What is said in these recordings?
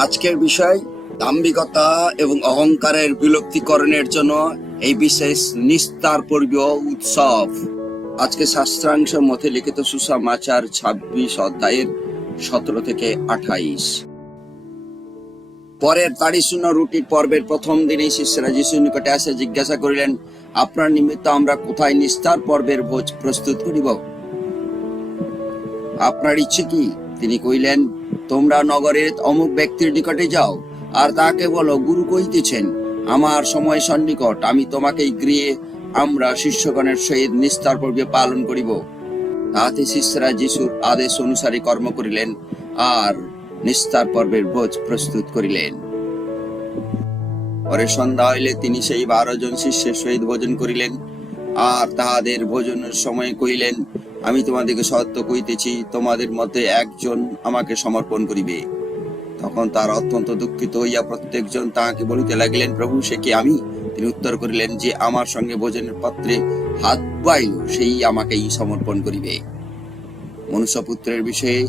আজকের বিষয় দাম্ভিকতা এবং অহংকারের বিলুপ্তিকরণের জন্য এই বিশেষ নিস্তার পর্বীয় উৎসব। আজকে শাস্ত্রাংশ মতে লিখিত সুসমাচার 26 অধ্যায়ের 17 থেকে 28। পরের তাড়ি শূন্য রুটির পর্বের প্রথম দিনেই শিষ্যরা যিশুর নিকটে আসে জিজ্ঞাসা করিলেন, আপনার নিমিত্ত আমরা কোথায় নিস্তার পর্বের ভোজ প্রস্তুত করিব? আপনার ইচ্ছে কি? তিনি কইলেন, তোমরা নগরের অমুক ব্যক্তির নিকটে যাও, আর তাকে বলো, গুরু কইতেছেন, আমার সময় সন্নিকট, আমি তোমাকে গৃহে আমরা শিষ্যগণের সহিত নিস্তার পর্বে পালন করিব। তাহাতে শিষ্যরা যিশুর আদেশ অনুসারে কর্ম করিলেন আর নিস্তার পর্বের ভোজ প্রস্তুত করিলেন। পরে সন্ধ্যা হইলে তিনি সেই 12 জন শিষ্যের সহিত ভোজন করিলেন, আর তাহাদের ভোজনের সময় কহিলেন, আমি তোমাদেরকে সত্য কইতেছি, তোমাদের মধ্যে একজন আমাকে সমর্পণ করিবে। তখন তার অত্যন্ত দুঃখিত হইয়া প্রত্যেকজন তাহাকে বলিতে লাগিলেন, প্রভু, সে কি আমি? তিনি উত্তর করিলেন, যে আমার সঙ্গে ভোজনের পাত্রে হাত বাইল, সেই আমাকেই সমর্পণ করিবে। মনুষ্যপুত্রের বিষয়ে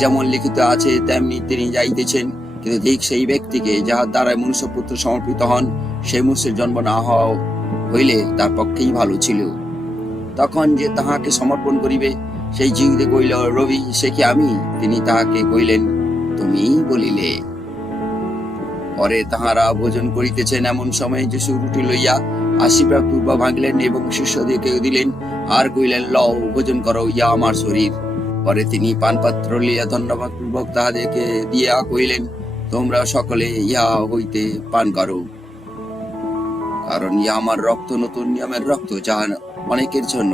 যেমন লিখিত আছে তেমনি তিনি যাইতেছেন, কিন্তু ঠিক সেই ব্যক্তিকে যাহার দ্বারা মনুষ্যপুত্র সমর্পিত হন, সেই মনুষ্যের জন্ম না হওয়া হইলে তার পক্ষেই ভালো ছিল। তখন যে তাহাকে সমর্পণ করিবে সেই জিজ্ঞে কইল, রবি, সে কি আমি? তিনি তাহাকে কইলেন, তুমিই বলিলে। পরে তাহারা ভোজন করিতেছেন, এমন সময় যিশু রুটি লইয়া আসিবার পূর্ব ভাঙিলেন এবং শিষ্যদিগকে দিলেন, আর কইলেন, লও, ভোজন করো, ইয়া আমার শরীর। পরে তিনি পানপাত্র লইয়া ধন্যবাদ পূর্বক তাহাদেরকে দিয়া কইলেন, তোমরা সকলে ইহা হইতে পান করো, কারণ ইহা আমার রক্ত, নতুন নিয়মের রক্ত, যাহা অনেকের জন্য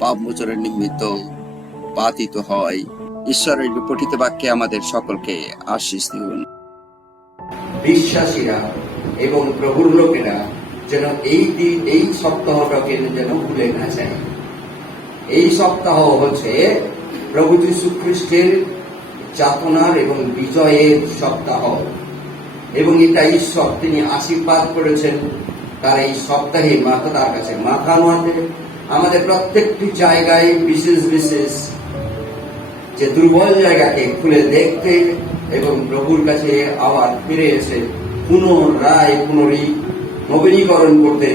পাপ মোচনের নিমিত্ত পাতিত হয়। ঈশ্বরের পঠিত বাক্যে আমাদের সকলকে আশীষ দিন। বিশ্বাসীরা এবং প্রভুর লোকেরা যেন এই সপ্তাহটাকে যেন ভুলে না যায়। এই সপ্তাহ হচ্ছে প্রভু যীশু খ্রিস্টের যাতনার এবং বিজয়ের সপ্তাহ, এবং এটা ঈশ্বর তিনি আশীর্বাদ করেছেন তার এই সপ্তাহে তার কাছে মাথা নোয়াতে, আমাদের প্রত্যেকটি জায়গায় বিশেষ বিশেষ যে দুর্বল জায়গাকে খুলে দেখতে এবং প্রভুর কাছে আবার ফিরে এসে পুনরায় নবীনীকরণ করতে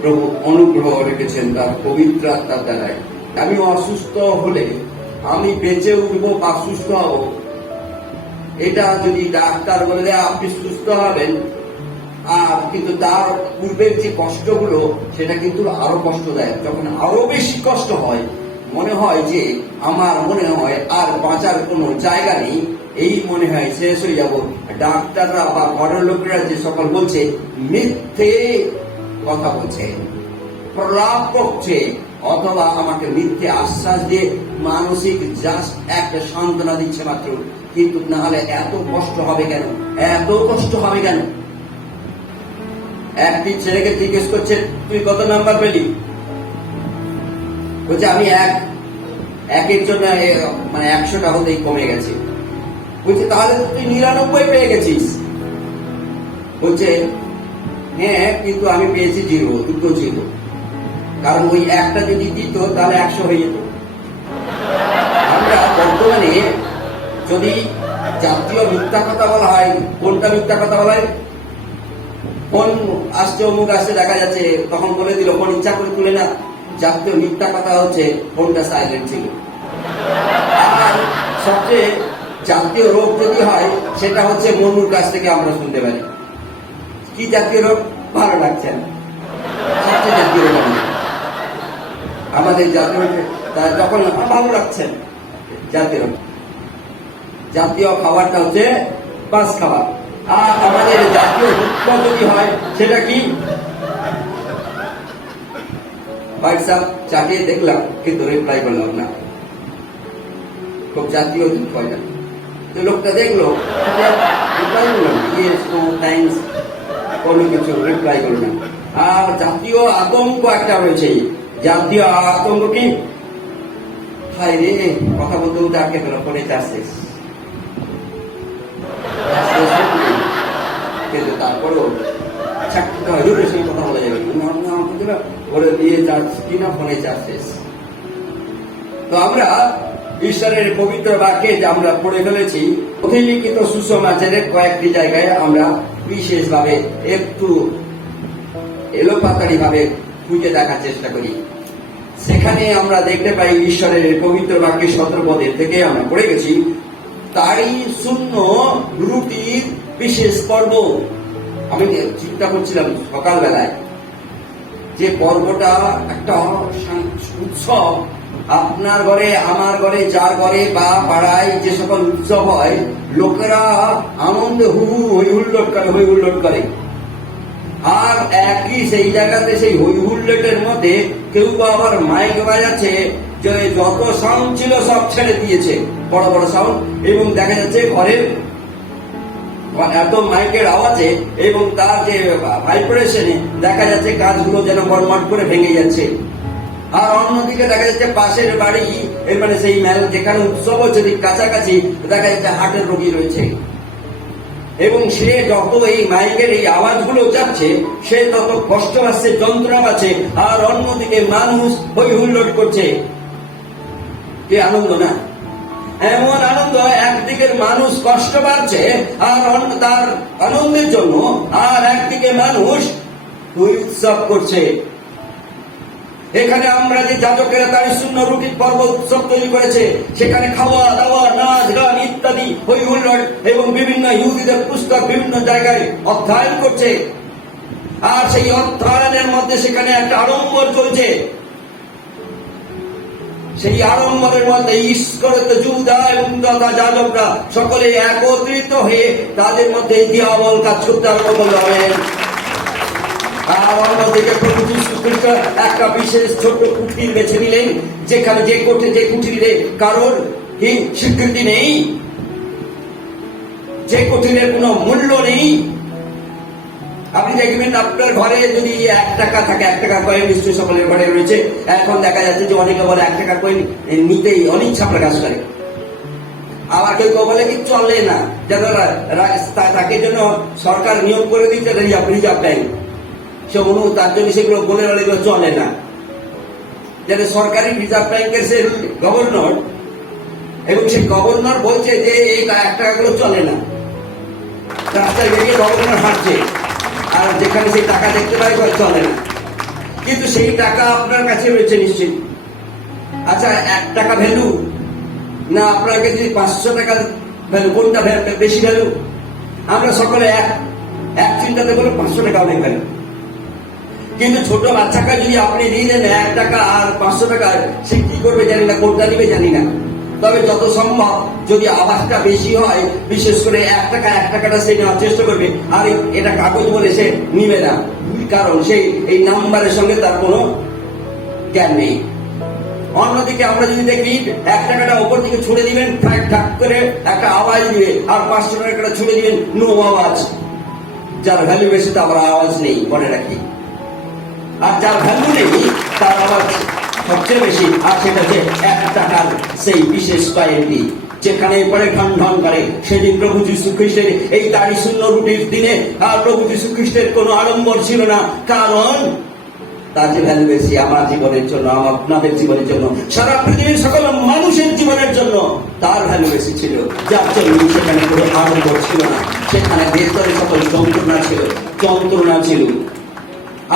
প্রভু অনুগ্রহ রেখেছেন তার পবিত্র আত্মার দ্বারায়। আমি অসুস্থ হলে আমি বেঁচে উঠবো বা সুস্থ হব, এটা যদি ডাক্তার বলে দেয় আপনি সুস্থ হবেন, আর কিন্তু তার পূর্বের যে কষ্টগুলো সেটা কিন্তু আরো কষ্ট দেয়। যখন আরো বেশি কষ্ট হয়, মনে হয় যে আমার মনে হয় আর বাঁচার কোনো জায়গা নেই, এই মনে হয় শেষ হয়ে যাব। ডাক্তাররা বা বড় লোকেরা যে সকল বলছে, মিথ্যে কথা বলছে, প্রলাপ করছে, অথবা আমাকে মিথ্যে আশ্বাস দিয়ে মানসিক জাস্ট একটা সান্ত্বনা দিচ্ছে মাত্র, কিন্তু না হলে এত কষ্ট হবে কেন, এত কষ্ট হবে কেন? একটি ছেলেকে জিজ্ঞেস করছে, তুই কত নাম্বার পেলি? বলছে, আমি একের জন্য মানে 100টা হতেই কমে গেছে। বলছে, তাহলে তুই 99 পেয়ে গেছিস? বলছে, হ্যাঁ, কিন্তু আমি পেয়েছি 0, দুটো 0, কারণ ওই একটা যদি দিত তাহলে 100 হয়ে যেত। আমরা বর্তমানে যদি জাতীয় মিথ্যা কথা বলা হয়, কোনটা মিথ্যা কথা বলা হয়? ফোন আসছে, অমুক আসছে, দেখা যাচ্ছে, তখন বলে দিল, ফোন ইচ্ছা করে তুলে না। জাতীয় মিথ্যা কথা হচ্ছে ফোনটা সাইলেন্ট ছিল। আর সবচেয়ে জাতীয় রোগ যদি হয় সেটা হচ্ছে মনুর কাছ থেকে আমরা শুনতে পারি। কি জাতীয় রোগ? ভালো লাগছে না, সবচেয়ে জাতীয় রোগ আমাদের জাতীয়, যখন ভালো লাগছে জাতীয় রোগ। জাতীয় খাবারটা হচ্ছে পাঁচ খাবার। আর আমাদের জাতীয় দুঃখ যদি হয় সেটা কি? হোয়াটসঅ্যাপ চাটিয়ে দেখলাম কিন্তু রিপ্লাই করলাম না, খুব জাতীয় দুঃখ হয় না। তো লোকটা দেখলো, রিপ্লাই করলাম, ইয়েস, নো, থ্যাঙ্কস, কোনো কিছু রিপ্লাই করলো না। আর জাতীয় আতঙ্ক একটা রয়েছে। জাতীয় আতঙ্ক কি? হায় রে, কথা বলতে বলতে আটকে গেল, ফোনে চার্জ শেষ। কিন্তু তারপরেও সেই কথা বলা যাবে, বলে দিয়ে চার্জ কিনা, ফোনে চার্জ শেষ। তো আমরা ঈশ্বরের পবিত্র বাক্যে যে আমরা পড়ে ফেলেছি, অধিলিখিত সুসমাচারের কয়েকটি জায়গায় আমরা বিশেষভাবে একটু এলোপাতাড়ি ভাবে খুঁজে দেখার চেষ্টা করি। সেখানে আমরা দেখতে পাই ঈশ্বরের পবিত্র বাক্যে 17 পদের থেকে আমরা পড়ে গেছি, তারই শূন্য রুটির বিশেষ পর্ব। আমি চিন্তা করছিলাম সকালবেলায় যে পর্বটা একটা উৎসব, আপনার ঘরে আমার ঘরে যার ঘরে বা পাড়ায় যে সকল উৎসব হয়, লোকেরা আনন্দে হু হু হই হুল্লোড় করে। আর একই সেই জায়গাতে সেই হই হুল্লোড়ের মধ্যে কেউ বা আবার মাইক বাজাচ্ছে, যে যত সাউন্ড ছিল সব ছেড়ে দিয়েছে, বড় বড় সাউন্ড, এবং দেখা যাচ্ছে ঘরের এত মাইকের আওয়াজে এবং তার যে ভাইব্রেশনে দেখা যাচ্ছে কাজগুলো যেন বড়মাট করে ভেঙে যাচ্ছে। আর অন্যদিকে দেখা যাচ্ছে পাশের বাড়ি, মানে সেই মেলা যেখানে উৎসব হচ্ছে কাছাকাছি দেখা যাচ্ছে হার্টের রোগী রয়েছে, এবং সে যত এই মাইকের এই আওয়াজগুলো যাচ্ছে সে তত কষ্ট পাচ্ছে, যন্ত্রণা পাচ্ছে, আর অন্যদিকে মানুষ হই হুল্লোড় করছে। কি আনন্দ না! এমন আনন্দ, একদিকের মানুষ কষ্ট পাচ্ছে আর তার আনন্দের জন্য, আর একদিকে মানুষ উৎসব করছে। এখানে আমরা যে যাজকেরা তার শূন্য রুটির পর্ব উৎসব তৈরি করেছে, সেখানে খাওয়া দাওয়া, নাচ গান ইত্যাদি হই হুল্লোড়, এবং বিভিন্ন ইহুদিদের পুস্তক বিভিন্ন জায়গায় অধ্যয়ন করছে। আর সেই অধ্যয়নের মধ্যে সেখানে একটা আড়ম্বর চলছে। সেই আড়ম্বরের মধ্যে ঈশ্বরের যুদা এবং তথা যাজকরা সকলে একত্রিত হয়ে তাদের মধ্যে দিয়াবল কাজ করতে আরম্ভ করলেন। আর অন্যদিকে প্রভু যীশু খ্রিস্ট একটা বিশেষ ছোট্ট কুটির বেছে নিলেন, যেখানে যে কুটিরে কারোর স্বীকৃতি নেই, যে কুটিরের কোনো মূল্য নেই। আপনি দেখবেন আপনার ঘরে যদি 1 টাকা থাকে, 1 টাকা কয়েন নিশ্চয়ই সকলের ঘরে রয়েছে। এখন দেখা যাচ্ছে যে অনেকে বলে 1 টাকা কয়েন নিতেই অনিচ্ছা প্রকাশ করে। আবার কেউ বলে কি চলে না, যারা তাকে জন্য সরকার নিয়োগ করে দিচ্ছে রিজার্ভ ব্যাংক, সে তার জন্য সেগুলো বলে এগুলো চলে না। যাতে সরকারি রিজার্ভ ব্যাংকের সে গভর্নর, এবং সেই গভর্নর বলছে যে এই 1 টাকাগুলো চলে না, রাস্তায় বেরিয়ে গভর্নর হাঁটছে, আর যেখানে সেই টাকা দেখতে পাই চলে না। কিন্তু সেই টাকা আপনার কাছে রয়েছে নিশ্চিত। আচ্ছা, 1 টাকা ভ্যালু না আপনার কাছে 500 টাকা ভ্যালু, কোনটা বেশি ভ্যালু? আমরা সকলে এক চিন্তাতে বলে 500 টাকা অনেক ভ্যালু। কিন্তু ছোট বাচ্চাকে যদি আপনি দিয়ে দেন 1 টাকা আর 500 টাকা, সে কি করবে জানি না, কোনটা নিবে জানি না। তবে যত সম্ভব যদি আওয়াজটা বেশি হয়, বিশেষ করে 1 টাকাটা সে নেওয়ার চেষ্টা করবে, আর এটা কাগজ বলে সে নিবে না, কারণ সেই এই নাম্বারের সঙ্গে তার কোনো জ্ঞান নেই। অন্যদিকে আমরা যদি দেখি 1 টাকাটা ওপর দিকে ছুড়ে দিবেন, ঠাক ঠাক করে একটা আওয়াজ দিবে, আর 500 টাকাটা ছুড়ে দিবেন, নো আওয়াজ। যার ভ্যালু বেশি তার আওয়াজ নেই, মনে রাখি। আর যার ভ্যালু নেই তার আওয়াজ সবচেয়ে বেশি, আর সেটা হচ্ছে 1 টাকার সেই বিশেষ কয়েনটি, যেখানে পরে ঢন ঢন করে। সেদিন প্রভু যীশু খ্রিস্টের এই তারই শূন্য রুটির দিনে আর প্রভু যীশু খ্রিস্টের কোনো আড়ম্বর ছিল না, কারণ তার যে ভ্যালু বেশি আমার জীবনের জন্য, আপনাদের জীবনের জন্য, সারা পৃথিবীর সকল মানুষের জীবনের জন্য তার ভ্যালু বেশি ছিল, যার জন্য সেখানে কোনো আড়ম্বর ছিল না, সেখানে ভেতরে সকল যন্ত্রণা ছিল।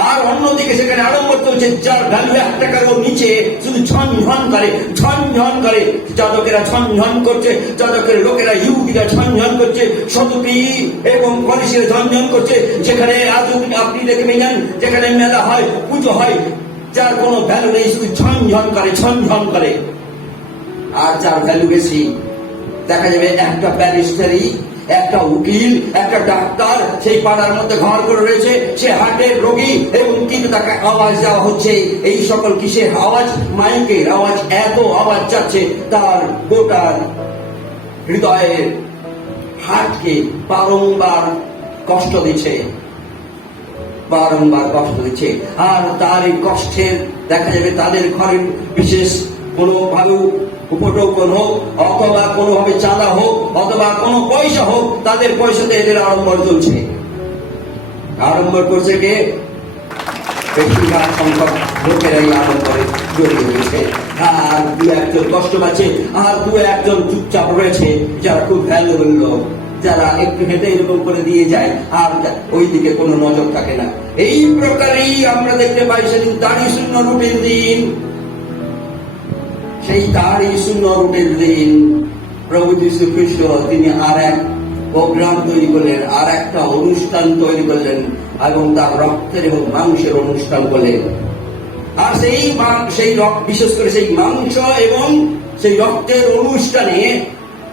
আর অন্যদিকে সেখানে আড়ম্বর চলছে, যার ভ্যালু 1 টাকারও নিচে, শুধু ঝনঝন করে। যাজকেরা ঝনঝন করছে, যাজকের লোকেরা ইহুদিরা ঝনঝন করছে, সদুকি এবং ফরিসিরা ঝনঝন করছে। যেখানে আজ আপনি দেখে যান, যেখানে মেলা হয়, পুজো হয়, যার কোনো ভ্যালু নেই, শুধু ঝনঝন করে। আর যার ভ্যালু বেশি, দেখা যাবে একটা ব্যারিস্টারি, একটা উকিল, একটা ডাক্তার সেই পাড়ার মধ্যে ঘর করে রয়েছে, সে হার্টের রোগী, এবং কিন্তু তাকে আওয়াজ দেওয়া হচ্ছে। এই সকল কিসের আওয়াজ? মাইকের আওয়াজ। এত আওয়াজ যাচ্ছে তার গোটা হৃদয়ের হার্টকে বারংবার কষ্ট দিচ্ছে। আর তার এই কষ্টের দেখা যাবে তাদের ঘরের বিশেষ কোনোভাবে উপটোকন হোক, অথবা কোনোভাবে চাঁদা হোক, অথবা কোনো পয়সা হোক, তাদের পয়সাতে এদের আড়ম্বর চলছে। আড়ম্বর করছে কে? বেশিরভাগ সংখ্যক লোকেরাই আনন্দে জড়িয়ে রয়েছে। আর দু একজন কষ্ট পাচ্ছে, আর দু একজন চুপচাপ রয়েছে যারা খুব ভ্যালুয়েবল লোক, যারা একটু হেঁটে এরকম করে দিয়ে যায় আর ওই দিকে কোনো নজর থাকে না। এই প্রকারেই আমরা দেখতে পাই সেদিন দাড়ি শূন্য রুটির দিন। সেই দাড়ি শূন্য রুটির দিন প্রভু যীশু খ্রিস্ট তিনি আর এক প্রোগ্রাম তৈরি করলেন, আর একটা অনুষ্ঠান তৈরি করলেন এবং তার রক্তের এবং মাংসের অনুষ্ঠান করলেন। আর সেই বিশেষ করে সেই মাংস এবং সেই রক্তের অনুষ্ঠানে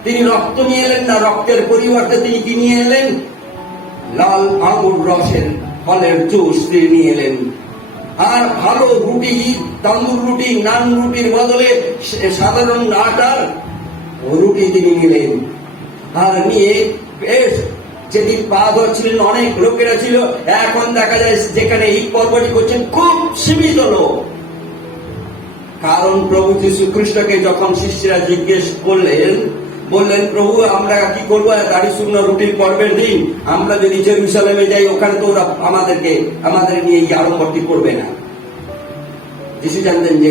তিনি রক্ত নিয়ে এলেন না, রক্তের পরিবর্তে তিনি কি নিয়ে এলেন? লাল আঙুর রসের ফলের জুস তিনি নিয়ে এলেন। আর ভালো রুটি, তন্দুর রুটি, নান রুটির বদলে সাধারণ আটার রুটি তিনি নিলেন। আর নিয়ে বেশ যেদিন পা ধরছিলেন অনেক লোকেরা ছিল, এখন দেখা যায় যেখানে এই পর্বটি করছেন খুব সীমিত লোক। কারণ প্রভু যীশু খ্রিস্টকে যখন শিষ্যরা জিজ্ঞেস বললেন প্রভু আমরা কি করবো দাড়ি শূন্য রুটির পর্বের দিন, আমরা যদি জেরুজালেমে যাই ওখানে তো ওরা আমাদের নিয়ে এই আড়ম্বরটি করবে না। যিশু জানতেন যে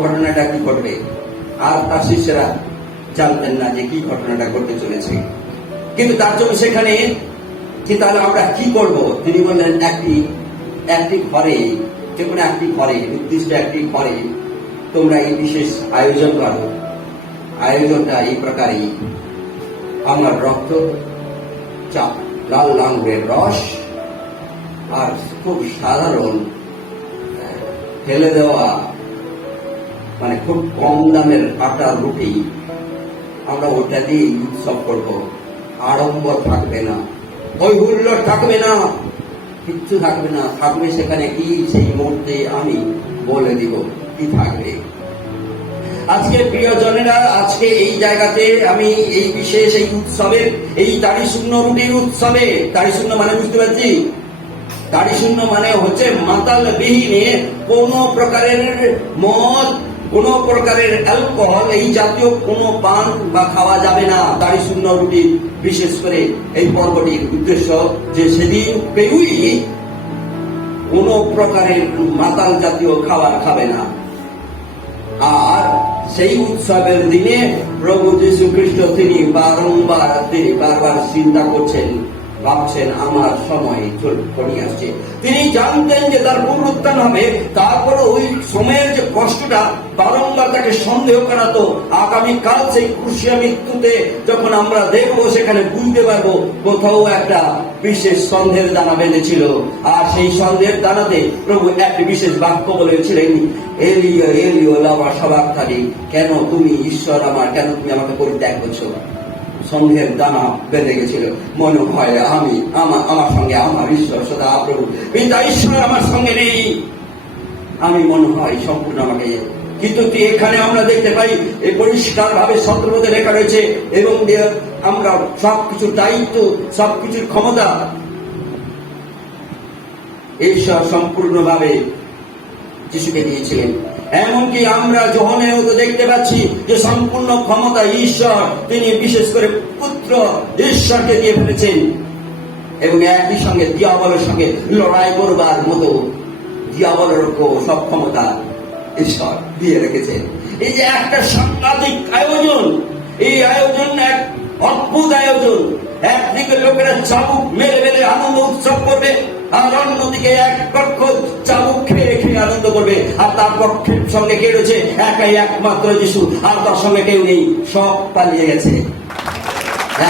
ঘটনাটা কি ঘটবে, আর তার শিষ্যরা জানতেন না যে কি ঘটনাটা ঘটতে চলেছে। কিন্তু তার জন্য সেখানে যে তাহলে আমরা কি করব, তিনি বললেন একটি ঘরে, যে কোনো একটি ঘরে, নির্দিষ্ট একটি ঘরে তোমরা এই বিশেষ আয়োজন করো। আয়োজনটা এই প্রকারই, আমার রক্ত, লাল আঙুরের রস, আর খুব সাধারণ ফেলে দেওয়া মানে খুব কম দামের আটার রুটি, আমরা ওটা দিয়ে উৎসব করব। আড়ম্বর থাকবে না, ওই হুল্লোড় থাকবে না, কিচ্ছু থাকবে না। থাকবে সেখানে কি, সেই মুহূর্তে আমি বলে দিব কি থাকবে। আজকে প্রিয়জনেরা, আজকে এই জায়গাতে আমি এই বিশেষ এই উৎসবের, এই দাড়ি শূন্য রুটির উৎসবে, দাড়ি শূন্য মানে বুঝতে পারছি, দাড়ি শূন্য মানে হচ্ছে মাতাল বিহীনে কোন প্রকারের মদ, কোন প্রকারের অ্যালকোহল, এই জাতীয় কোনো পান বা খাওয়া যাবে না। দাড়ি শূন্য রুটি বিশেষ করে এই পর্বটির উদ্দেশ্য যে সেদিন কেউই কোন প্রকারের মাতাল জাতীয় খাবার খাবে না। আর সেই উৎসবের দিনে প্রভু যীশু খ্রিস্ট তিনি বারবার চিন্তা করছেন, ভাবছেন আমার সময় পড়ে আসছে। তিনি জানতেন যে তার পুনরুত্থান হবে, তারপর ওই সময়ের যে কষ্টটা বারংবার তাকে সন্দেহ করাতো। আগামীকাল সেই ক্রুশিয়া মৃত্যুতে যখন আমরা দেখবো, সেখানে বুঝতে পারবো কোথাও একটা বিশেষ সন্দেহের দানা বেঁধেছিল। আর সেই সন্দেহের দানাতে প্রভু একটি বিশেষ বাক্য বলেছিলেন, এলিও এলিও লামা সাবাক্তানি, কেন তুমি ঈশ্বর আমার, কেন তুমি আমাকে পরিত্যাগ করছো? সন্দেহের দানা বেঁধে গেছিল। মনে হয় আমার সঙ্গে আমার ঈশ্বর সদা প্রভু পিতা ঈশ্বর আমার সঙ্গে নেই, আমি মনে হয় সম্পূর্ণ আমাকে। কিন্তু এখানে আমরা দেখতে পাই এই পরিষ্কার ভাবে সত্যপদে লেখা রয়েছে, এবং আমরা সবকিছুর দায়িত্ব, সবকিছুর ক্ষমতা ঈশ্বর সম্পূর্ণভাবে যিশুকে দিয়েছিলেন। এমনকি আমরা যোহনেও তো দেখতে পাচ্ছি যে সম্পূর্ণ ক্ষমতা ঈশ্বর তিনি বিশেষ করে পুত্র ঈশ্বরকে দিয়ে ফেলেছেন, এবং একই সঙ্গে দিয়াবলের সঙ্গে লড়াই করবার মতো দিয়াবলের সব ক্ষমতা ঈশ্বর দিয়ে রেখেছেন। এই যে একটা সাংঘাতিক আয়োজন, এই আয়োজন এক অদ্ভুত আয়োজন। একদিকে লোকেরা চাবুক মেলে আনন্দ উৎসব করবে, আর অন্যদিকে এক পক্ষ চাবুক খেয়ে আনন্দ করবে, আর তার পক্ষের সঙ্গে কে রয়েছে? একাই একমাত্র যিশু, আর তার সঙ্গে কেউ নেই, সব পালিয়ে গেছে।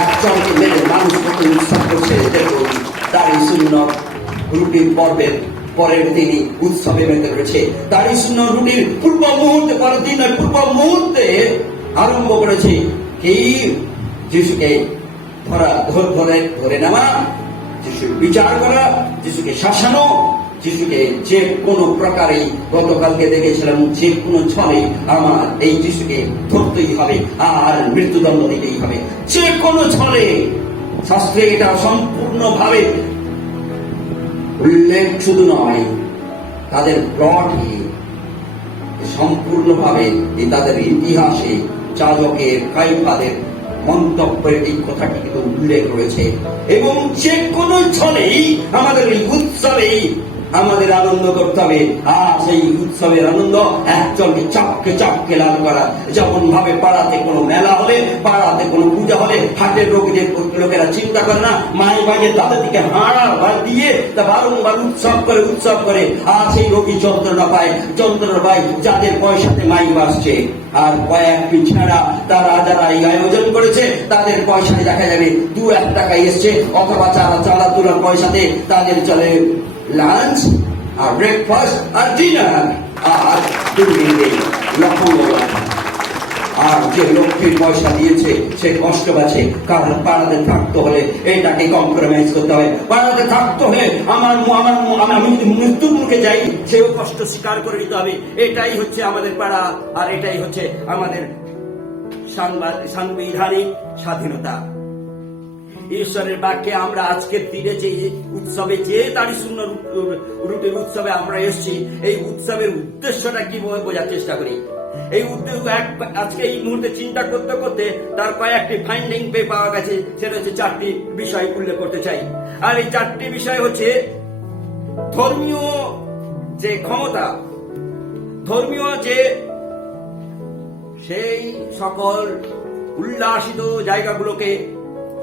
একজনকে মেরে মানুষ কত উৎসব করছে দেখুন। দাড়ি শূন্য রুটির পর্বের পরের দিনই উৎসবে মেতে রয়েছে। দাড়ি শূন্য রুটির পূর্ব মুহূর্তে, পরের দিন পূর্ব মুহূর্তে আরম্ভ করেছে কি? যিশুকে ধরে নেওয়া, যিশুর বিচার করা, যিশুকে শাসানো, যিশুকে যে কোনো প্রকারে, গতকালকে দেখেছিলাম, যে কোনো ছলে আমার এই যিশুকে ধরতেই হবে আর মৃত্যুদণ্ড দিতেই হবে, যে কোনো ছলে। শাস্ত্রে এটা সম্পূর্ণভাবে উল্লেখ শুধু নয়, তাদের প্লটে সম্পূর্ণভাবে তাদের ইতিহাসে যাজকের, কাইফাদের মন্তব্যের এই কথাটি কিন্তু উল্লেখ রয়েছে। এবং যে কোনো ছলেই আমাদের এই উৎসবেই আমাদের আনন্দ করতে হবে। আর সেই উৎসবের আনন্দ একজনকে চপকে লাল করা। যেমন ভাবে পাড়াতে কোনো মেলা হলে, পাড়াতে কোনো পূজা হলে, হাটের রোগীদের লোকেরা চিন্তা করে না, মাই বাজে তাদের দিকে হাড়া দিয়ে তা বারংবার উৎসব করে। আর সেই রোগী যন্ত্রণা পায় যাদের পয়সাতে মাই বাসছে। আর কয়েক পিছাড়া তারা যারা এই আয়োজন করেছে তাদের পয়সায় দেখা যাবে 2-1 টাকা এসছে, অথবা চাঁদা তোলার পয়সাতে তাদের চলে লাঞ্চ আর ব্রেকফাস্ট আর ডিনার আর 2 দিন লক্ষণ। আর যে লক্ষ্মীর পয়সা দিয়েছে সে কষ্ট পাচ্ছে, কারণ পাড়াতে থাকতে হলে এটাকে কম্প্রোমাইজ করতে হবে। পাড়াতে থাকতে হলে আমি মৃত্যুর মুখে যাই, সেও কষ্ট স্বীকার করে নিতে হবে। এটাই হচ্ছে আমাদের পাড়া, আর এটাই হচ্ছে আমাদের সাংবিধানিক স্বাধীনতা। ঈশ্বরের বাক্যে আমরা আজকের দিনে যে উৎসবে, যে তারই শূন্য রুটের উৎসবে আমরা এসেছি, এই উৎসবের উদ্দেশ্যটা কি বোঝার চেষ্টা করি। এই উদ্যোগ আজকে এই মুহূর্তে চিন্তা করতে করতে তার কয়েকটি ফাইন্ডিং পাওয়া গেছে। সেটা হচ্ছে 4টি বিষয় উল্লেখ করতে চাই। আর এই 4টি বিষয় হচ্ছে ধর্মীয় যে ক্ষমতা, ধর্মীয় যে সেই সকল উল্লাসিত জায়গাগুলোকে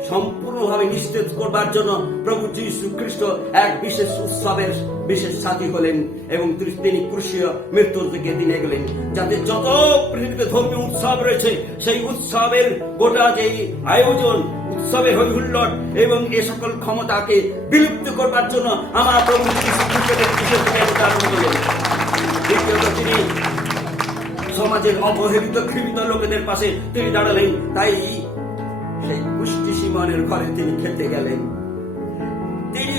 সম্পূর্ণভাবে নিশ্চিত করবার জন্য প্রভু যীশু খ্রিস্ট এক বিশেষ উৎসবের বিশেষ সাথী হলেন এবং তিনি ক্রুশীয় মৃত্যুর দিকে দিনে গেলেন, যাতে যত পৃথিবীতে ধর্মীয় উৎসব রয়েছে সেই উৎসবের গোটা যে আয়োজন, উৎসবের হৈ হুল্লোড় এবং এ সকল ক্ষমতাকে বিলুপ্ত করবার জন্য আমার প্রভু যীশু খ্রিস্টের বিশেষ আরম্ভ করলেন। দ্বিতীয়ত, তিনি সমাজের অবহেলিত ঘৃণিত লোকেদের পাশে তিনি দাঁড়ালেন। তাই সেই পুষ্টি সিমনের ঘরে তিনি খেতে গেলেন। তিনি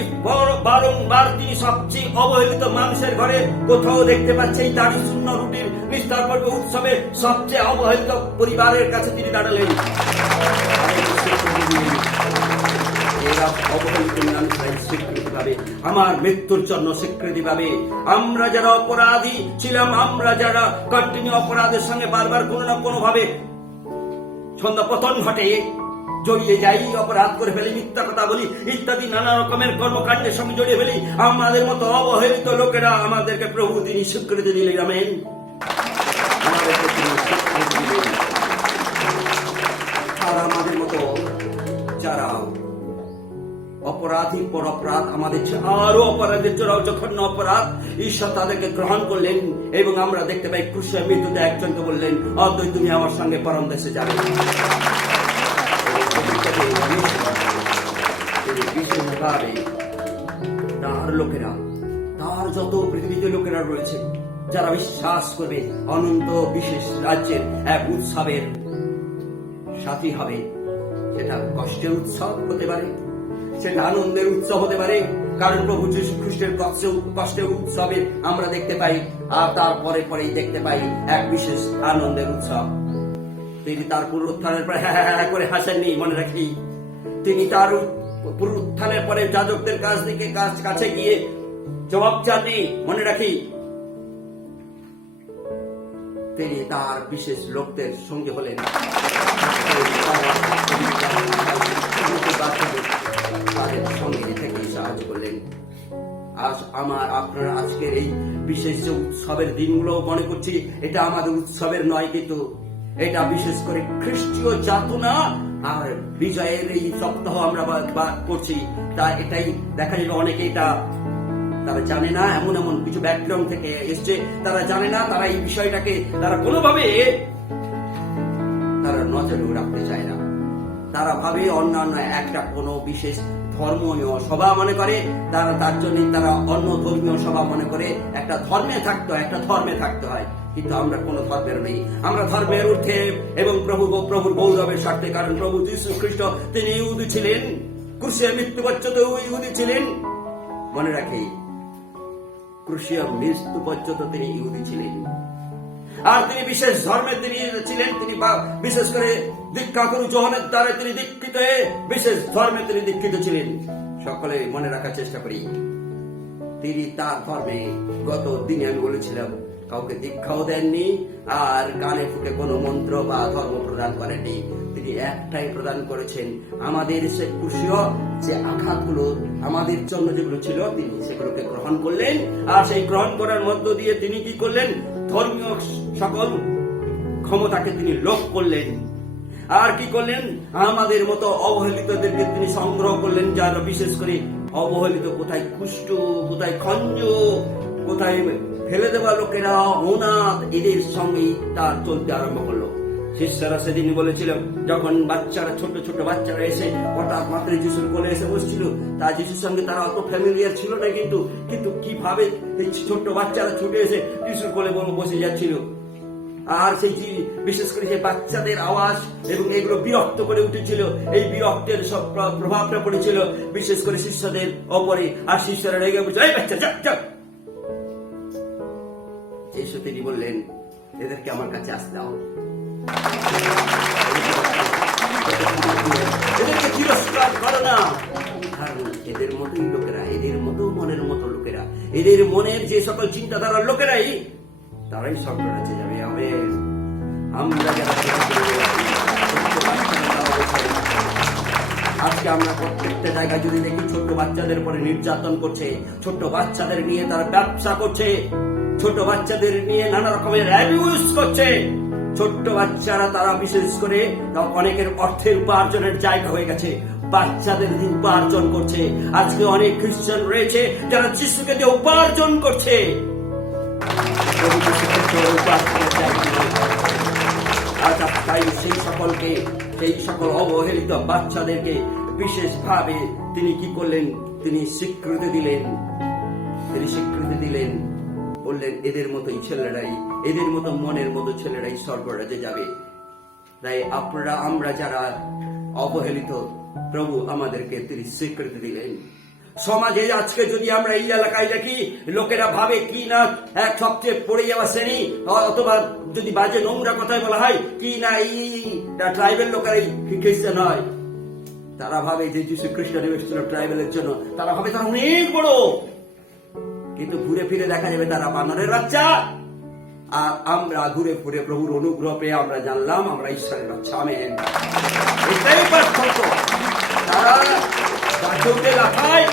বারংবার তিনি সবচেয়ে অবহেলিত মানুষের ঘরে কোথাও দেখতে পাচ্ছেন তারই শূন্য রুটির নিস্তার পর্ব উৎসবে সবচেয়ে অবহেলিত পরিবারের কাছে তিনি দাঁড়ালেন। অবহেলিত মানুষরাই স্বীকৃতি পাবে, আমার মৃত্যুর জন্য স্বীকৃতি পাবে। আমরা যারা অপরাধী ছিলাম, আমরা যারা কন্টিনিউ অপরাধের সঙ্গে বারবার কোনো না কোনো ভাবে সন্ধ্যা পতন ঘটে, জড়িয়ে যাই, অপরাধ করে ফেলি, মিথ্যা কথা বলি ইত্যাদি নানা রকমের কর্মকাণ্ডের সঙ্গে জড়িয়ে ফেলি, আমাদের মতো অবহেলিত লোকেরা আমাদেরকে প্রভু তিনি স্বীকৃতি দিলেন। আমেন। আমাদেরকে তিনি স্বীকৃতি দিলেন। আর আমাদের মতো যারা অপরাধীর পর অপরাধ, আমাদের আরো অপরাধের জন্য জঘন্য অপরাধ, ঈশ্বর তাদেরকে গ্রহণ করলেন এবং আমরা দেখতে পাই ক্রুশের মৃত্যুতে একজনকে বললেন, অদ্বৈত তুমি আমার সঙ্গে পরম দেশে যাবে। বিশেষভাবে তার লোকেরা, তার যত পৃথিবীতে লোকেরা রয়েছে যারা বিশ্বাস করবে অনন্ত বিশেষ রাজ্যের এক উৎসবের সাথী হবে। সেটা কষ্টের উৎসব হতে পারে, সেটা আনন্দের উৎসব হতে পারে, কারণ প্রভু যীশু খ্রিস্টের কষ্টের উৎসবে আমরা দেখতে পাই, আর তারপরে পরেই দেখতে পাই এক বিশেষ আনন্দের উৎসব। তিনি তার পুনরুত্থানের পরে হ্যাঁ করে হাসেননি, মনে রাখি। তিনি তার পুনরুত্থানের পরে যাজকদের কাছে গিয়ে জবাব চাননি, মনে রাখি। তিনি তার বিশেষ লোকদের সঙ্গে হলেন, তাদের সঙ্গে থেকে সাহায্য করলেন। আজ আপনারা আজকের এই বিশেষ যে উৎসবের দিনগুলো মনে করছি, এটা আমাদের উৎসবের নয়, কিন্তু এটা বিশেষ করে খ্রিস্টীয় যাতনা আর বিজয়ের এই সপ্তাহ আমরা করছি। তা এটাই দেখা যাবে অনেকে এটা তারা জানে না, এমন এমন কিছু ব্যাকগ্রাউন্ড থেকে এসছে, তারা জানে না, তারা এই বিষয়টাকে তারা কোনোভাবে তারা নজরে রাখতে চায় না। তারা ভাবে অন্যান্য একটা কোনো বিশেষ ধর্মীয় সভা মনে করে, তারা তার জন্য তারা অন্য ধর্মীয় সভা মনে করে একটা ধর্মে থাকতে হয়। কিন্তু আমরা কোন ধর্মের নেই, আমরা ধর্মের ঊর্ধ্বে এবং প্রভুর গৌরবের স্বার্থে। কারণ প্রভু যীশু খ্রিস্ট তিনি ইহুদি ছিলেন, ক্রুশে মৃত্যু পর্যন্ত ইহুদি ছিলেন। মনে রাখি, ক্রুশে মৃত্যু পর্যন্ত তিনি ইহুদি ছিলেন। আর তিনি বিশেষ ধর্মের তিনি ছিলেন। তিনি বিশেষ করে দীক্ষাগুরু যোহানের দ্বারা তিনি দীক্ষিত হয়ে বিশেষ ধর্মে তিনি দীক্ষিত ছিলেন। সকলে মনে রাখার চেষ্টা করি, তিনি তার ধর্মে গত দিনে আমি বলেছিলাম কাউকে দীক্ষাও দেননি আর কানে ফুটে কোনো মন্ত্র বা ধর্ম প্রদান করেননি। তিনি একটাই প্রদান করেছেন, আমাদের সে ক্রুশীয় যে আঘাতগুলো আমাদের জন্য যেগুলো ছিল তিনি সেগুলোকে গ্রহণ করলেন। আর সেই গ্রহণ করার মধ্য দিয়ে তিনি কি করলেন? ধর্মীয় সকল ক্ষমতাকে তিনি লোপ করলেন। আর কি করলেন? আমাদের মতো অবহেলিতদেরকে তিনি সংগ্রহ করলেন, যারা বিশেষ করে অবহেলিত, কোথায় কুষ্ঠ, কোথায় খঞ্জ, কোথায় ফেলে দেওয়া লোকেরা, অনাথ, এদের সঙ্গেই তার চলতে আরম্ভ করলো। শিষ্যরা সেদিন বলেছিল, যখন বাচ্চারা, ছোট ছোট বাচ্চারা এসে হঠাৎ মাত্র যিশুর কোলে এসে বসছিল, তা যিশুর সঙ্গে তারা অত ফ্যামিলিয়ার ছিল না, কিন্তু কিভাবে এই ছোট্ট বাচ্চারা ছুটে এসে যিশুর কোলে বসে যাচ্ছিল। আর সেই বিশেষ করে সেই বাচ্চাদের আওয়াজ এবং এগুলো বিরক্ত করে উঠেছিল। এই বিরক্তের সব প্রভাবটা পড়েছিল বিশেষ করে শিষ্যদের ওপরে। আর শিষ্যরা রেগে বলছে, এই বাচ্চা যা যা। যিশু তিনি বললেন, এদেরকে আমার কাছে আসতে দাও, এদেরকে তিরস্কার করো না। কারণ এদের মতোই লোকেরা, এদের মতো মনের মতো লোকেরা, এদের মনের যে সকল চিন্তাধারার লোকেরাই, তারাই স্বর্গরাজ্যে যাবে। আমরা যারা আজকে আমরা প্রত্যেকটা জায়গায় যদি দেখি, ছোট্ট বাচ্চাদের উপরে নির্যাতন করছে, ছোট্ট বাচ্চাদের নিয়ে তারা ব্যবসা করছে, ছোট বাচ্চাদের নিয়ে নানা রকমের অ্যাবিউজ করছে। ছোট্ট বাচ্চারা তারা বিশেষ করে অনেকের অর্থের উপার্জনের জায়গা হয়ে গেছে, বাচ্চাদের দিয়ে উপার্জন করছে। আজকে অনেক খ্রিস্টান রয়েছে যারা যিশুকে দিয়ে উপার্জন করছে। তাই সেই সকল অবহেলিত বাচ্চাদেরকে বিশেষভাবে তিনি কি করলেন? তিনি স্বীকৃতি দিলেন, বললেন এদের মতোই ছেলেরাই, এদের মতো মনের মতো ছেলেরাই স্বর্গরাজ্যে যাবে। তাই আমরা যারা অবহেলিত, প্রভু আমাদেরকে তিনি স্বীকৃতি দিলেন। সমাজে আজকে যদি আমরা এই এলাকায় দেখি, লোকেরা ভাবে কি না এক সবচেয়ে পড়ে যাওয়া শ্রেণী, অথবা যদি বাজে নোংরা কথায় বলা হয় কি না এই ট্রাইবেল লোকেরাই খ্রিস্টান হয়। তারা ভাবে যে যিশু খ্রিস্টান এসেছিল ট্রাইবেলের জন্য, তারা ভাবে তারা অনেক বড়, কিন্তু ঘুরে ফিরে দেখা যাবে তারা বানরের বাচ্চা। আর আমরা ঘুরে ফিরে প্রভুর অনুগ্রহ পেয়ে আমরা জানলাম আমরা ঈশ্বরের বাচ্চা। আমেন। এটাই পার্থক্য। তারা গাছে উঠে লাফায়,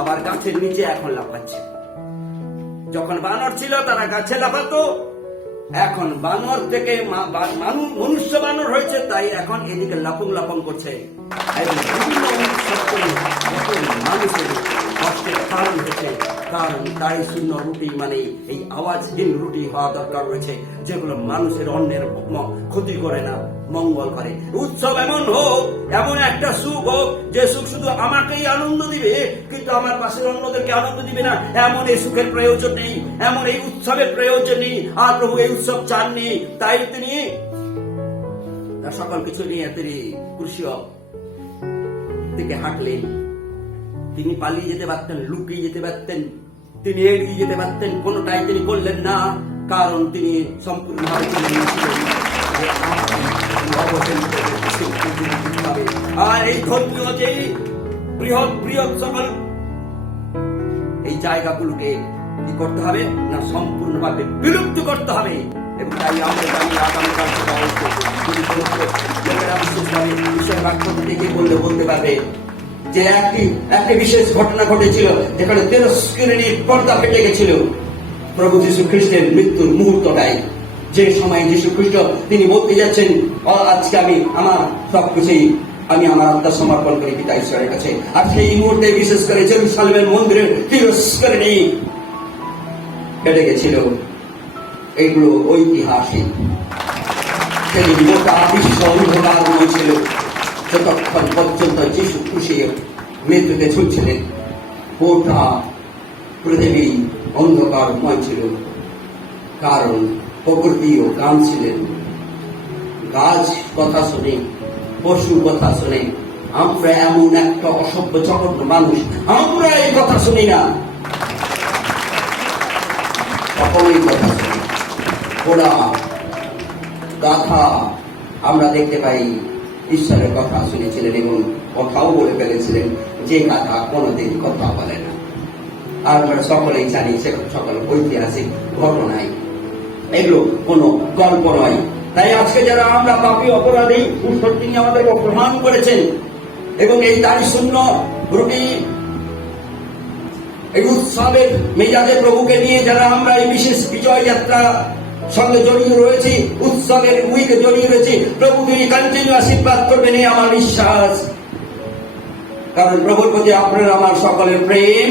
আবার গাছের নিচে এখন লাফাচ্ছে। যখন বানর ছিল তারা গাছে লাফাতো, এখন বানর থেকে মনুষ্য বানর হয়েছে, তাই এখন এদিকে লাফং করছে। মানুষের কষ্টের কারণ হচ্ছে, কারণ তাই শূন্য রুটি মানে এই আওয়াজহীন রুটি হওয়া দরকার রয়েছে, যেগুলো মানুষের অন্যের ক্ষতি করে না, মঙ্গল করে। উৎসব এমন হোক, এমন একটা সুখ হোক যে সুখ শুধু আমাকেই আনন্দ দিবে, কিন্তু আমার পাশের অন্যদেরকে আনন্দ দিবে না। এমন এই সুখের প্রয়োজন নেই, এমন এই উৎসবের প্রয়োজন নেই। আর প্রভু এই উৎসব চাননি, তাই তিনি সকল কিছু নিয়ে তিনি ক্রুশীয় থেকে হাঁটলেন। তিনি পালিয়ে যেতে পারতেন, লুকিয়ে যেতে পারতেন, তিনি এড়িয়ে যেতে পারতেন, কোনটাই তিনি করলেন না, কারণ তিনি সম্পূর্ণভাবে আর এই ধর্মীয় যে বৃহৎ সকল এই জায়গাগুলোকে কি করতে হবে না, সম্পূর্ণভাবে বিলুপ্ত করতে হবে। এবং তাই আমরা জানি আগামীকাল বিষয় বাক্য থেকে বলতে পারবে যে একটি বিশেষ ঘটনা ঘটেছিল, যেখানে 13 শ্রেণীর পর্দা ফেটে গেছিল প্রভু যীশু খ্রিস্টের মৃত্যুর মুহূর্তটাই, যে সময় যীশু খ্রিস্ট তিনি বলতে যাচ্ছেন, আজকে আমি আমার সবকিছুই আমি আমার আত্মা সমর্পণ করি পিতা ঈশ্বরের কাছে। আর সেই মুহূর্তে বিশেষ করে জেরুসালেমের মন্দিরের 13 শ্রেণী ফেটে গেছিল। এইগুলো ঐতিহাসিক। সেই গোটা বিশ্ব অন্ধকারময় ছিল যতক্ষণ পর্যন্ত যীশু খ্রিস্ট মৃত্যুতে ছুটছিলেন। গোটা পৃথিবী অন্ধকারময় ছিল, কারণ প্রকৃতিও কাঁদছিলেন। গাছ কথা শুনে, পশু কথা শুনে, আমরা এমন একটা অসভ্য জঘন্য মানুষ, আমরা এই কথা শুনি না, সকলেই কথা শুনি। ওরা গাথা আমরা দেখতে পাই ঈশ্বরের কথা শুনেছিলেন এবং কথাও বলে ফেলেছিলেন, যে গাথা কোনোদিন কথা বলে না। আর আমরা সকলেই জানি সে সকল ঐতিহাসিক ঘটনায়, এগুলো কোনো গল্প নয়, তাই আজকে যারা আমরা পাপী অপরাধী, ঈশ্বর তিনি আমাদেরকে প্রমাণ করেছেন এবং এই দাড়ি শূন্য রুটি এই উৎসবের মেজাজে প্রভুকে নিয়ে যারা আমরা এই বিশেষ বিজয় যাত্রা সঙ্গে জড়িয়ে রয়েছি, উৎসবের উইকে জড়িয়ে রয়েছি, প্রভু তিনি কন্টিনিউ আশীর্বাদ করবেন এই আমার বিশ্বাস। কারণ প্রভুর প্রতি আপনার আমার সকলের প্রেম,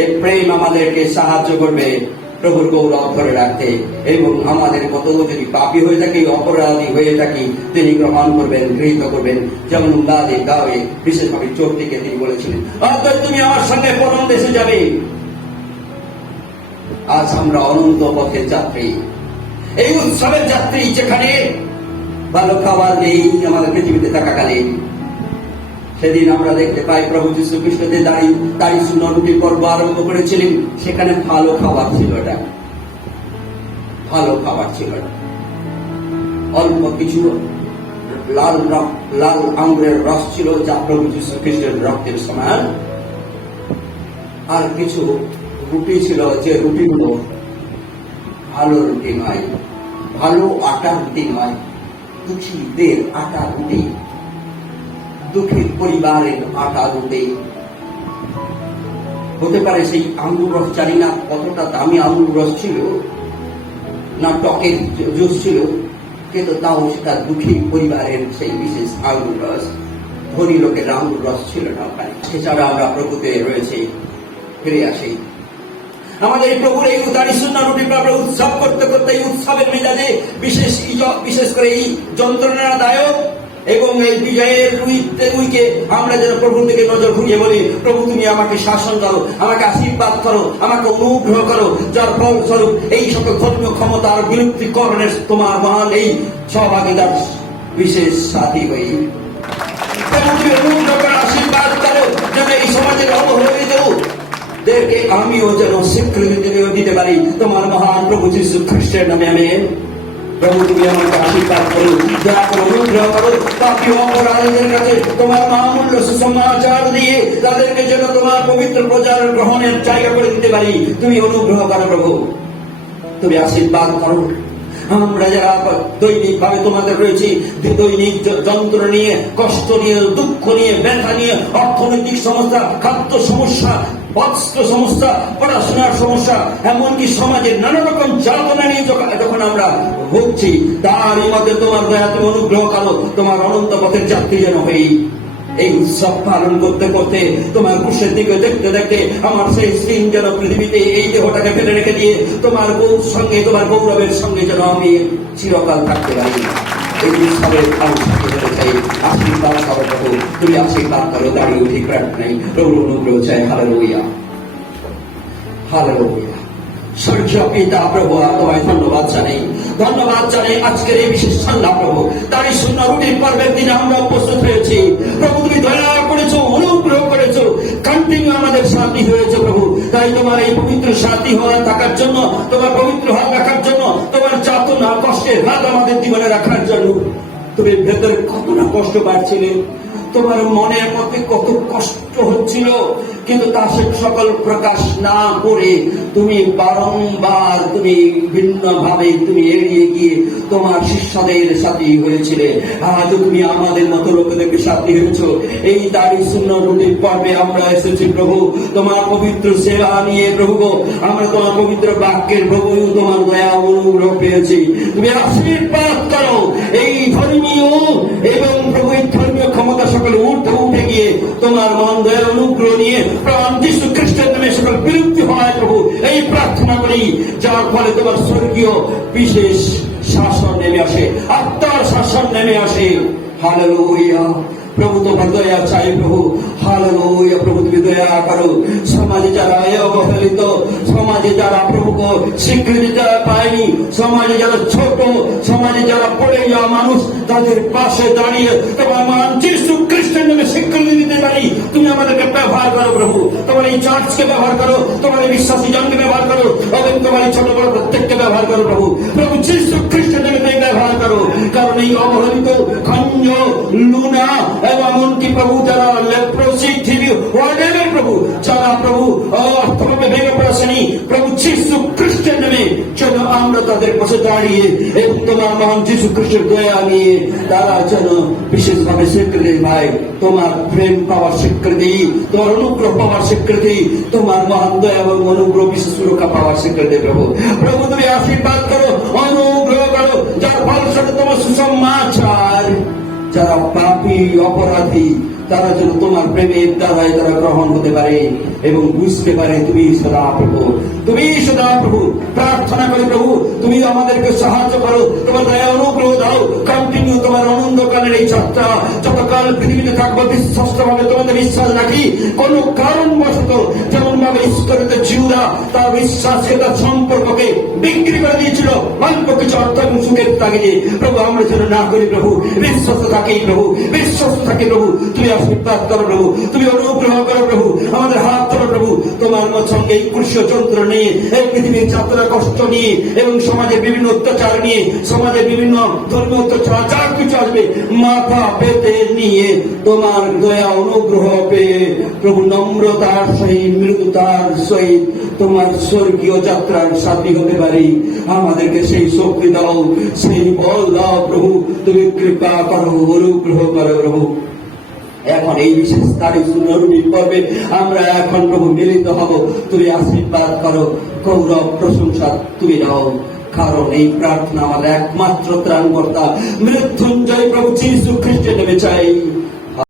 এই প্রেম আমাদেরকে সাহায্য করবে প্রভুর গৌরব ধরে রাখতে, এবং আমাদের কত যদি পাপী হয়ে থাকি, অপরাধী হয়ে থাকি, তিনি গ্রহণ করবেন, গৃহীত করবেন। যেমন গাদে গাঁয়ে বিশেষভাবে চোরটিকে তিনি বলেছিলেন, অর্থাৎ তুমি আমার সঙ্গে পরম দেশে যাবে। আজ আমরা অনন্ত পথের যাত্রী, এই উৎসবের যাত্রী, যেখানে ভালো খাবার নেই আমাদের পৃথিবীতে থাকাকালীন। সেদিন আমরা দেখতে পাই প্রভু যীশু খ্রিস্ট যে দাড়ি শূন্য রুটি পর্ব আরম্ভ করেছিলেন, সেখানে ভালো খাবার ছিল। এটা ভালো খাবার ছিল, অল্প কিছু লাল আঙ্গুরের রস ছিল, যা প্রভু যীশু খ্রিস্টের রক্তের সমান। আর কিছু রুটি ছিল, যে রুটিগুলো ভালো রুটি নয়, ভালো আটার রুটি নয়, দুঃখীদের আটা রুটি, দুঃখী পরিবারের আটা রুটি। হতে পারে সেই আঙ্গুর রস, জানি না কতটা দামি আঙ্গুর রস ছিল না টকের জুস ছিল, কিন্তু তাও সেটা দুঃখী পরিবারের সেই বিশেষ আঙ্গুর রস, ধনী লোকের আঙ্গুর রস ছিল না ওখানে। সেছাড়া আমরা প্রভুতে রয়েছে, ফিরে আসি আমাদের প্রভুর এই দাড়ি শূন্য রুটি আমরা উৎসব করতে করতে, এই উৎসবের মেজাজে বিশেষ করে এই যন্ত্রণাদায়ক এবং এই বিজয়ের উইকে আমরা যেন প্রভুর দিকে নজর ঘুরিয়ে বলি, প্রভু তুমি আমাকে শাসন করো, আমাকে আশীর্বাদ করো, আমাকে অনুগ্রহ করো, যার ফলস্বরূপ এই সকল ধর্মীয় ক্ষমতার বিলুপ্তিকরণের তোমার মহান এই সহভাগিতার বিশেষ সাথী হই। প্রভু তুমি অনুগ্রহ করো, আশীর্বাদ করো, যেন এই সমাজের অবহেলিত দেরকে আমিও যেন স্বীকৃতি দিতে পারি তোমার মহান প্রভু যীশু খ্রিস্টের নামে। আমেন। প্রভু তুমি আমাকে আশীর্বাদ করো, দয়া করো, অনুগ্রহ করো, পাপী অপরাধীদের কাছে তোমার মহামূল্য সুসমাচার দিয়ে তাদেরকে যেন তোমার পবিত্র প্রচার গ্রহণের জায়গা করে দিতে পারি। তুমি অনুগ্রহ করো প্রভু, তুমি আশীর্বাদ করো। আমরা যারা দৈনিক ভাবে তোমাদের রয়েছি, দৈনিক যন্ত্র নিয়ে, কষ্ট নিয়ে, দুঃখ নিয়ে, ব্যথা নিয়ে, অর্থনৈতিক সমস্যা, খাদ্য সমস্যা, বস্ত্র সমস্যা, পড়াশোনার সমস্যা, এমনকি সমাজের নানা রকম যাতনা নিয়ে যখন আমরা ভুগছি, তারই মধ্যে তোমার দয়া তুমি অনুগ্রহ করো, তোমার অনন্ত পথের যাত্রী যেন হই। এই উৎসব পালন করতে করতে, তোমার ক্রুশের দিকে দেখতে দেখতে আমার সেই স্ত্রীন যেন পৃথিবীতে এই দেহটাকে ফেলে রেখে দিয়ে তোমার গৌর সঙ্গে, তোমার গৌরবের সঙ্গে যেন আমি চিরকাল থাকতে পারি। এই উৎসবের চাই আশীর্বাদ করো প্রভু, তুমি আশীর্বাদ করো। দাঁড়িয়ে উঠি প্রার্থনাই, প্রভু অনুগ্রহ চাই। Hallelujah, hallelujah. সূর্য পিতা প্রভু, তোমায় ধন্যবাদ জানাই, ধন্যবাদ জানাই আজকের এই বিশেষ সন্ধ্যা প্রভু, তাই শূন্য রুটির পর্বের দিনে আমরা উপস্থিত হয়েছি। প্রভু তুমি দয়া করেছো, অনুগ্রহ করেছো, কন্টিনিউ আমাদের সাথী হয়েছে প্রভু। তাই তোমার এই পবিত্র সাথী হওয়া থাকার জন্য, তোমার পবিত্র হাত রাখার জন্য, তোমার যাতনা কষ্টের হাত আমাদের জীবনে রাখার জন্য, তুমি ভেতরে কত না কষ্ট পাচ্ছিলে, তোমার মনের মধ্যে কত কষ্ট হচ্ছিল, কিন্তু তা সে সকল প্রকাশ না করে তুমি বারংবার তুমি ভিন্ন ভাবে তুমি এড়িয়ে গিয়ে তোমার শিষ্যদের সাথী হয়েছিলে। আজ তুমি আমাদের মতো লোকেদেরকে সাথী হয়েছ। এই দাড়ি শূন্য রুটির পর্বে আমরা এসেছি প্রভু, তোমার পবিত্র সেবা নিয়ে প্রভু, আমরা তোমার পবিত্র বাক্যের প্রভু তোমার দয়া অনুগ্রহ পেয়েছি। তুমি আশীর্বাদ করো এই ধর্মীয় এবং প্রভু এই ধর্মীয় ক্ষমতা সকল উঠে গিয়ে তোমার মন দয়া অনুগ্রহ নিয়ে প্রাণ যীশু খ্রিস্টের নামে সকল বিলুপ্তি হয় প্রভু, এই প্রার্থনা করি, যার ফলে তোমার স্বর্গীয় বিশেষ শাসন নেমে আসে, আত্মার শাসন নেমে আসে। হালেলুয়া। প্রভু তোমার দয়া চাই প্রভু, হালেলুয়া। প্রভু তুমি দয়া করো, সমাজে যারা অবহেলিত, সমাজে যারা প্রভু স্বীকৃতি যারা পায়নি, সমাজে যারা ছোট, সমাজে যারা পড়ে যাওয়া মানুষ, তাদের পাশে দাঁড়িয়ে তোমার মান যীশু খ্রিস্টের নামে স্বীকৃতি দিতে পারি। তুমি আমাদেরকে ব্যবহার করো প্রভু, তোমার এই চার্চকে ব্যবহার করো, তোমার এই বিশ্বাসী জনকে ব্যবহার করো, এবং তোমার এই ছোট বড় প্রত্যেককে ব্যবহার করো প্রভু। প্রভু যীশু খ্রিস্টের নামে তুমি ব্যবহার করো, কারণ এই অবহেলিত খঞ্জ লুনা এবং এমনকি প্রভু যারা লেপ্রোসি টিভি হোয়াটএভার প্রভু, যারা প্রভু অর্থভাবে ভেঙে পড়েছেনি, প্রভু যীশু খ্রিস্টের নামে যেন আমরা তাদের পাশে দাঁড়িয়ে এবং তোমার মহান যীশু খ্রিস্টের দয়া নিয়ে তারা যেন বিশেষভাবে স্বীকৃতি ভাই তোমার প্রেম পাওয়ার স্বীকৃতি, তোমার অনুগ্রহ পাওয়ার স্বীকৃতি, তোমার মহান দয়া এবং অনুগ্রহ বিশেষ সুরক্ষা পাওয়ার স্বীকৃতি। প্রভু প্রভু তুমি আশীর্বাদ করো, অনুগ্রহ করো, যার ফলস্বরূপ তোমার সুসমাচার যারা পাপী অপরাধী তারা যেন তোমার প্রেমের দ্বারাই তারা গ্রহণ হতে পারে এবং বুঝতে পারে তুমি সদা প্রভু, তুমি সদা প্রভু। প্রার্থনা করি প্রভু তুমি আমাদেরকে সাহায্য করো, তোমার দয়া অনুগ্রহ দাও। কন্টিনিউ তোমার অনন্তকালের এই যাত্রা যতকাল পৃথিবীতে থাকবো বিশ্বস্ত ভাবে তোমাদের বিশ্বাস রাখি। কোন কারণবশত যেমন ভাবে ঈশ্বরের জিউরা তার বিশ্বাসের সম্পর্ককে বিক্রি করে দিয়েছিল অল্প কিছু অর্থ এবং সুখের তাগিদে, প্রভু আমরা যেন না করি প্রভু, বিশ্বস্ত থাকি প্রভু, বিশ্বস্ত থাকি প্রভু। তুমি আশীর্বাদ করো প্রভু, তুমি অনুগ্রহ করো প্রভু, আমাদের হাত ধরো প্রভু। তোমার সঙ্গে এই কুষ্ঠ যন্ত্র নিয়ে এই পৃথিবীর যাত্রা কষ্ট নিয়ে এবং সমাজের বিভিন্ন অত্যাচার নিয়ে, সমাজের বিভিন্ন ধর্মীয় অত্যাচার যা কিছু আসবে মাথা পেতে নিয়ে তোমার দয়া অনুগ্রহ পেয়ে প্রভু নম্রতার সহিত মৃদুতার সহিত তোমার স্বর্গীয় যাত্রার সাথী হতে পারি। আমাদেরকে সেই শক্তি দাও, সেই বল দাও প্রভু। তুমি কৃপা করো, অনুগ্রহ করো প্রভু। এখন এই বিশেষ তারিখ নবীন পর্বে আমরা এখন প্রভু মিলিত হব। তুমি আশীর্বাদ করো, গৌরব প্রশংসা তুমি দাও, কারণ এই প্রার্থনা আমাদের একমাত্র ত্রাণকর্তা মৃত্যুঞ্জয় প্রভু যীশু খ্রিস্টের নামে চাই।